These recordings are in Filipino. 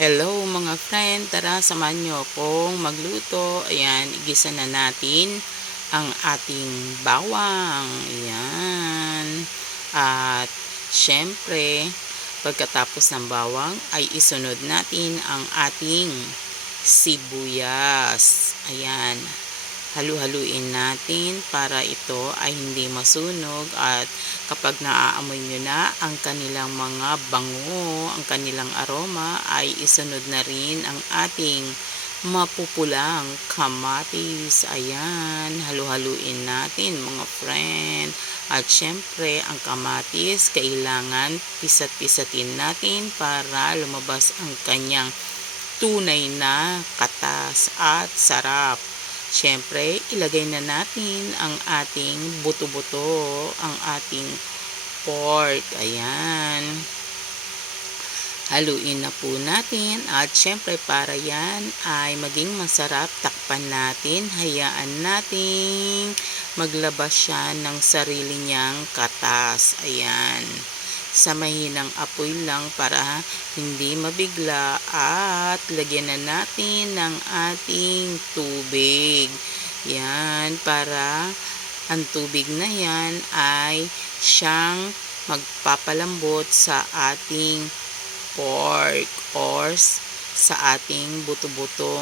Hello mga friend, tara samahan nyo akong magluto. Ayan, igisa na natin ang ating bawang. Ayan. At syempre, pagkatapos ng bawang ay isunod natin ang ating sibuyas. Ayan. Halu-haluin natin para ito ay hindi masunog, at kapag naaamoy nyo na ang kanilang mga bango, ang kanilang aroma, ay isunod na rin ang ating mapupulang kamatis. Ayan, halu-haluin natin mga friend. At syempre, ang kamatis kailangan pisat-pisatin natin para lumabas ang kanyang tunay na katas at sarap. Siyempre, ilagay na natin ang ating buto-buto, ang ating pork. Ayan. Haluin na po natin, at siyempre para yan ay maging masarap, takpan natin, hayaan natin maglabas siya ng sarili niyang katas. Ayan. Sa mahinang apoy lang para hindi mabigla, at lagyan na natin ng ating tubig. Yan, para ang tubig na yan ay siyang magpapalambot sa ating pork or sa ating buto-buto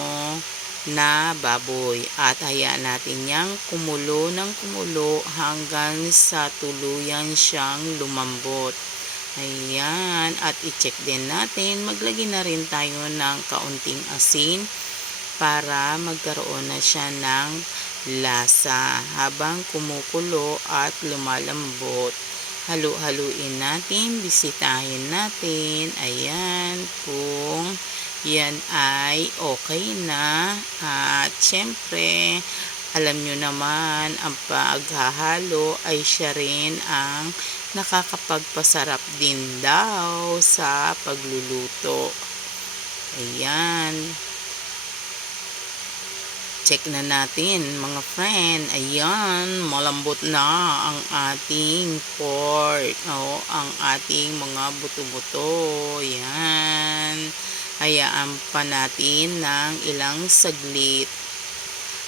na baboy, at hayaan natin yang kumulo ng kumulo hanggang sa tuluyan siyang lumambot. Ayan, at i-check din natin, maglagay na rin tayo ng kaunting asin para magkaroon na siya ng lasa habang kumukulo at lumalambot. Halu-haluin natin, bisitahin natin. Ayan, kung yan ay okay na. At syempre, alam nyo naman, ang paghahalo ay siya rin ang nakakapagpasarap din daw sa pagluluto. Ayan. Check na natin mga friend. Ayan, malambot na ang ating pork. Ang ating mga buto-buto. Ayan. Hayaan pa natin ng ilang saglit.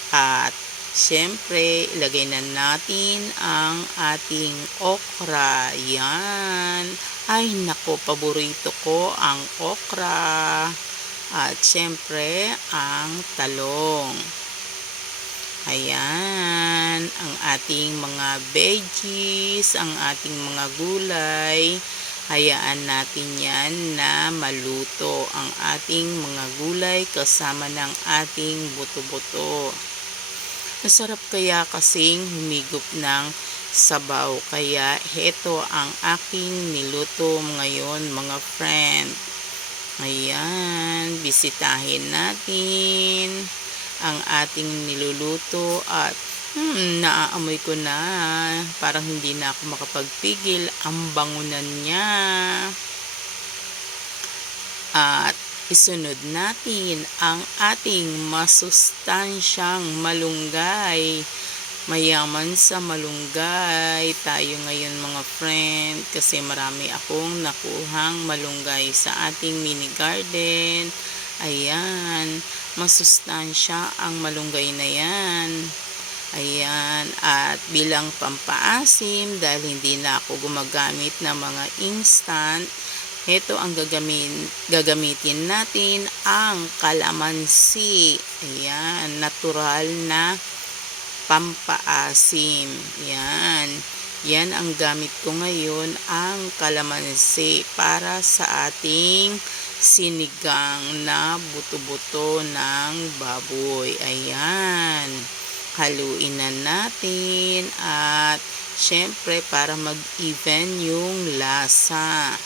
At siyempre, ilagay na natin ang ating okra. Yan. Ay, nako, paborito ko ang okra. At siyempre, ang talong. Ayan, ang ating mga veggies, ang ating mga gulay. Hayaan natin yan na maluto ang ating mga gulay kasama ng ating buto-buto. Masarap kaya kasing humigop ng sabaw, kaya heto ang aking niluto ngayon mga friend. Ayan, bisitahin natin ang ating niluluto, at naaamoy ko na, parang hindi na ako makapagpigil, ang bangunan niya. At isunod natin ang ating masustansyang malunggay. Mayaman sa malunggay tayo ngayon mga friend, kasi marami akong nakuhang malunggay sa ating mini garden. Ayan, masustansya ang malunggay na yan. Ayan, at bilang pampaasim, dahil hindi na ako gumagamit ng mga instant, ito ang gagamitin natin, ang kalamansi. Ayan, natural na pampaasim. Yan ang gamit ko ngayon, ang kalamansi, para sa ating sinigang na buto-buto ng baboy. Ayan, haluin na natin, at syempre para mag-even yung lasa.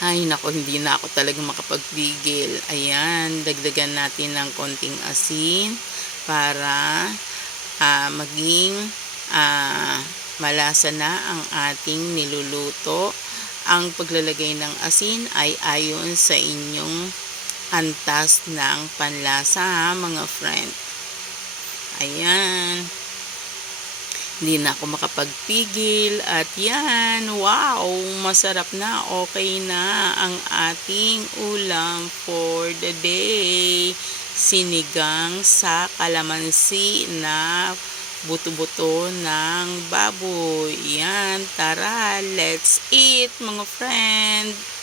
Ay nako, hindi na ako talaga makapagpigil. Ayan, dagdagan natin ng konting asin para maging malasa na ang ating niluluto. Ang paglalagay ng asin ay ayon sa inyong antas ng panlasa mga friend. Ayan. Hindi na ako makapagpigil at yan, wow, masarap na, okay na ang ating ulam for the day. Sinigang sa kalamansi na buto-buto ng baboy. Yan, tara, let's eat mga friend.